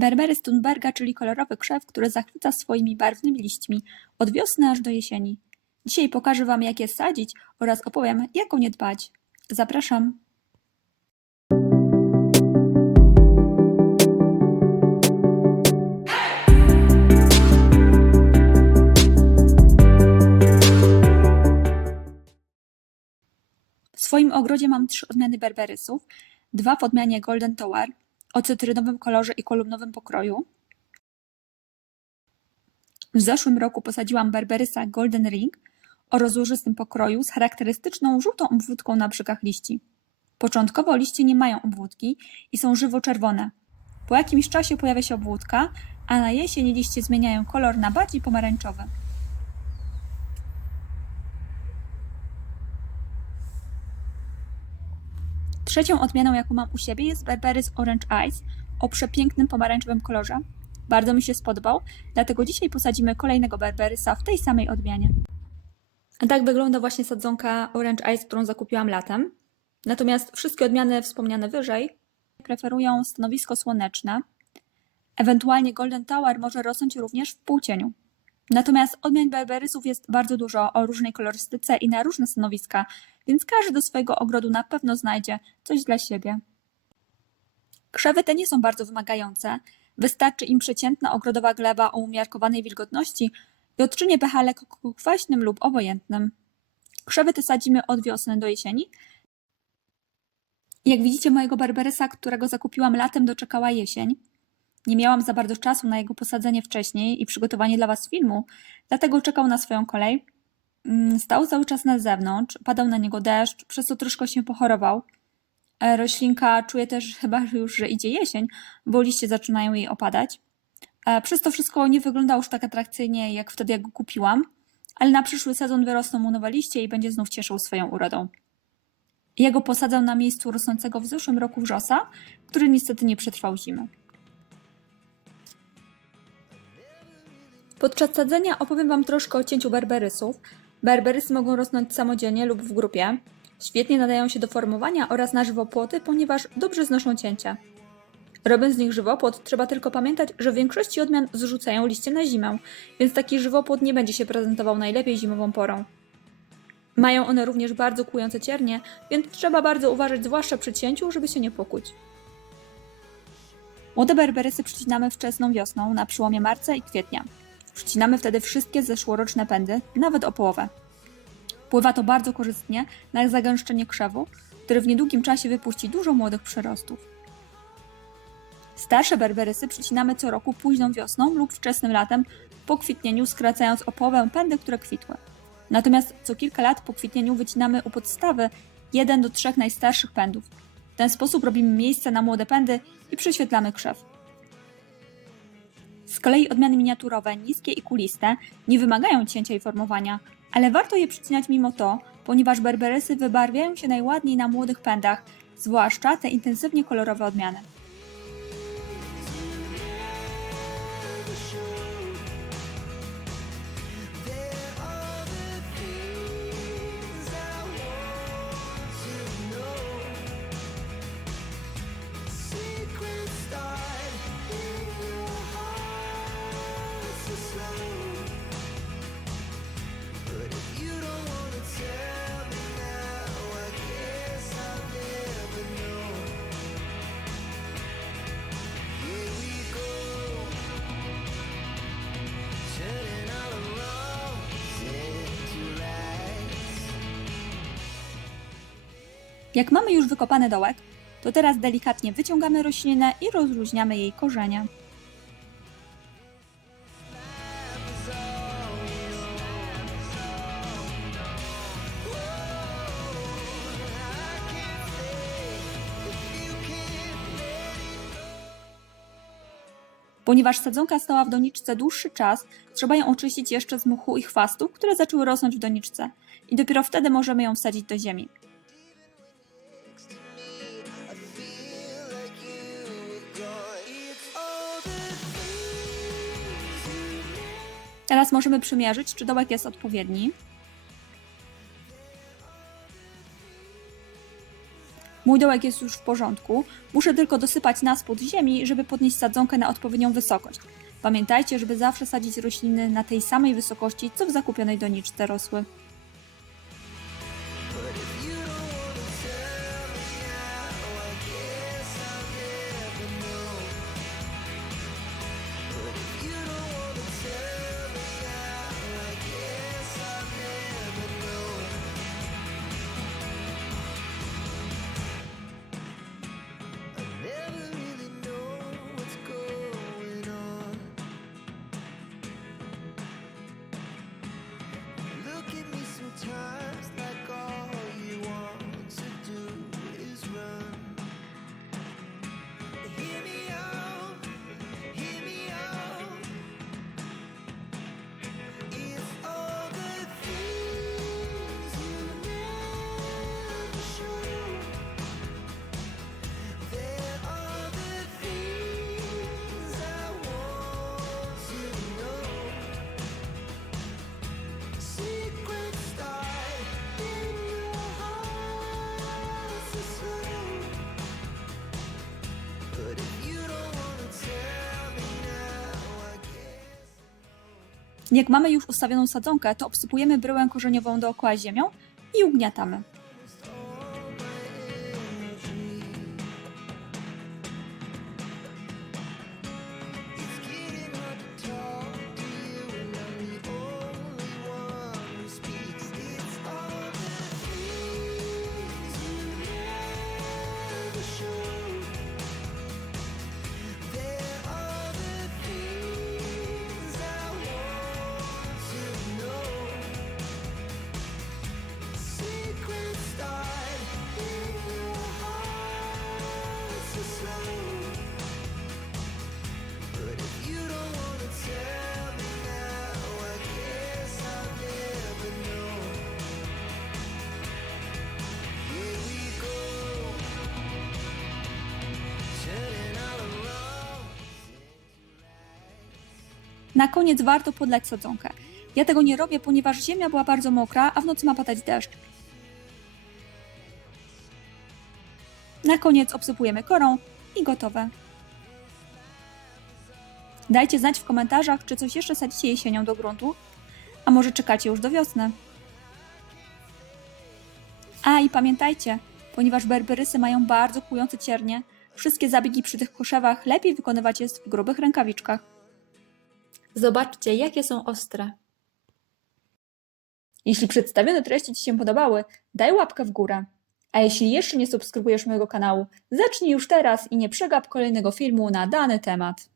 Berbery Thunberga, czyli kolorowy krzew, który zachwyca swoimi barwnymi liśćmi od wiosny aż do jesieni. Dzisiaj pokażę Wam, jak je sadzić oraz opowiem, jak o nie dbać. Zapraszam. W swoim ogrodzie mam trzy odmiany berberysów, dwa w odmianie Golden Tower o cytrynowym kolorze i kolumnowym pokroju. W zeszłym roku posadziłam berberysa Golden Ring o rozłożystym pokroju z charakterystyczną żółtą obwódką na brzegach liści. Początkowo liście nie mają obwódki i są żywo-czerwone. Po jakimś czasie pojawia się obwódka, a na jesień liście zmieniają kolor na bardziej pomarańczowy. Trzecią odmianą, jaką mam u siebie, jest Berberys Orange Eyes o przepięknym pomarańczowym kolorze. Bardzo mi się spodobał, dlatego dzisiaj posadzimy kolejnego Berberysa w tej samej odmianie. A tak wygląda właśnie sadzonka Orange Eyes, którą zakupiłam latem. Natomiast wszystkie odmiany wspomniane wyżej preferują stanowisko słoneczne. Ewentualnie Golden Tower może rosnąć również w półcieniu. Natomiast odmian berberysów jest bardzo dużo o różnej kolorystyce i na różne stanowiska, więc każdy do swojego ogrodu na pewno znajdzie coś dla siebie. Krzewy te nie są bardzo wymagające. Wystarczy im przeciętna ogrodowa gleba o umiarkowanej wilgotności i odczynie pH lekko kwaśnym lub obojętnym. Krzewy te sadzimy od wiosny do jesieni. Jak widzicie, mojego berberysa, którego zakupiłam latem, doczekała jesień. Nie miałam za bardzo czasu na jego posadzenie wcześniej i przygotowanie dla Was filmu, dlatego czekał na swoją kolej. Mm, Stał cały czas na zewnątrz, padał na niego deszcz, przez co troszkę się pochorował. E, Roślinka czuje też chyba już, że idzie jesień, bo liście zaczynają jej opadać. E, Przez to wszystko nie wyglądało już tak atrakcyjnie, jak wtedy, jak go kupiłam, ale na przyszły sezon wyrosną mu nowe liście i będzie znów cieszył swoją urodą. Jego posadzał na miejscu rosnącego w zeszłym roku wrzosa, który niestety nie przetrwał zimy. Podczas sadzenia opowiem Wam troszkę o cięciu berberysów. Berberysy mogą rosnąć samodzielnie lub w grupie. Świetnie nadają się do formowania oraz na żywopłoty, ponieważ dobrze znoszą cięcia. Robiąc z nich żywopłot, trzeba tylko pamiętać, że w większości odmian zrzucają liście na zimę, więc taki żywopłot nie będzie się prezentował najlepiej zimową porą. Mają one również bardzo kłujące ciernie, więc trzeba bardzo uważać, zwłaszcza przy cięciu, żeby się nie pokuć. Młode berberysy przycinamy wczesną wiosną, na przełomie marca i kwietnia. Przycinamy wtedy wszystkie zeszłoroczne pędy, nawet o połowę. Wpływa to bardzo korzystnie na zagęszczenie krzewu, który w niedługim czasie wypuści dużo młodych przyrostów. Starsze berberysy przycinamy co roku późną wiosną lub wczesnym latem po kwitnieniu, skracając o połowę pędy, które kwitły. Natomiast co kilka lat po kwitnieniu wycinamy u podstawy 1 do 3 najstarszych pędów. W ten sposób robimy miejsce na młode pędy i prześwietlamy krzew. Z kolei odmiany miniaturowe, niskie i kuliste nie wymagają cięcia i formowania, ale warto je przycinać mimo to, ponieważ berberysy wybarwiają się najładniej na młodych pędach, zwłaszcza te intensywnie kolorowe odmiany. Jak mamy już wykopany dołek, to teraz delikatnie wyciągamy roślinę i rozluźniamy jej korzenie. Ponieważ sadzonka stała w doniczce dłuższy czas, trzeba ją oczyścić jeszcze z muchu i chwastów, które zaczęły rosnąć w doniczce. I dopiero wtedy możemy ją wsadzić do ziemi. Teraz możemy przymierzyć, czy dołek jest odpowiedni. Mój dołek jest już w porządku, muszę tylko dosypać naspód ziemi, żeby podnieść sadzonkę na odpowiednią wysokość. Pamiętajcie, żeby zawsze sadzić rośliny na tej samej wysokości, co w zakupionej doniczce rosły. Jak mamy już ustawioną sadzonkę, to obsypujemy bryłę korzeniową dookoła ziemią i ugniatamy. Na koniec warto podlać sadzonkę. Ja tego nie robię, ponieważ ziemia była bardzo mokra, a w nocy ma padać deszcz. Na koniec obsypujemy korą i gotowe. Dajcie znać w komentarzach, czy coś jeszcze sadzicie jesienią do gruntu, a może czekacie już do wiosny. A i pamiętajcie, ponieważ berberysy mają bardzo kłujące ciernie, wszystkie zabiegi przy tych koszewach lepiej wykonywać jest w grubych rękawiczkach. Zobaczcie, jakie są ostre. Jeśli przedstawione treści Ci się podobały, daj łapkę w górę. A jeśli jeszcze nie subskrybujesz mojego kanału, zacznij już teraz i nie przegap kolejnego filmu na dany temat.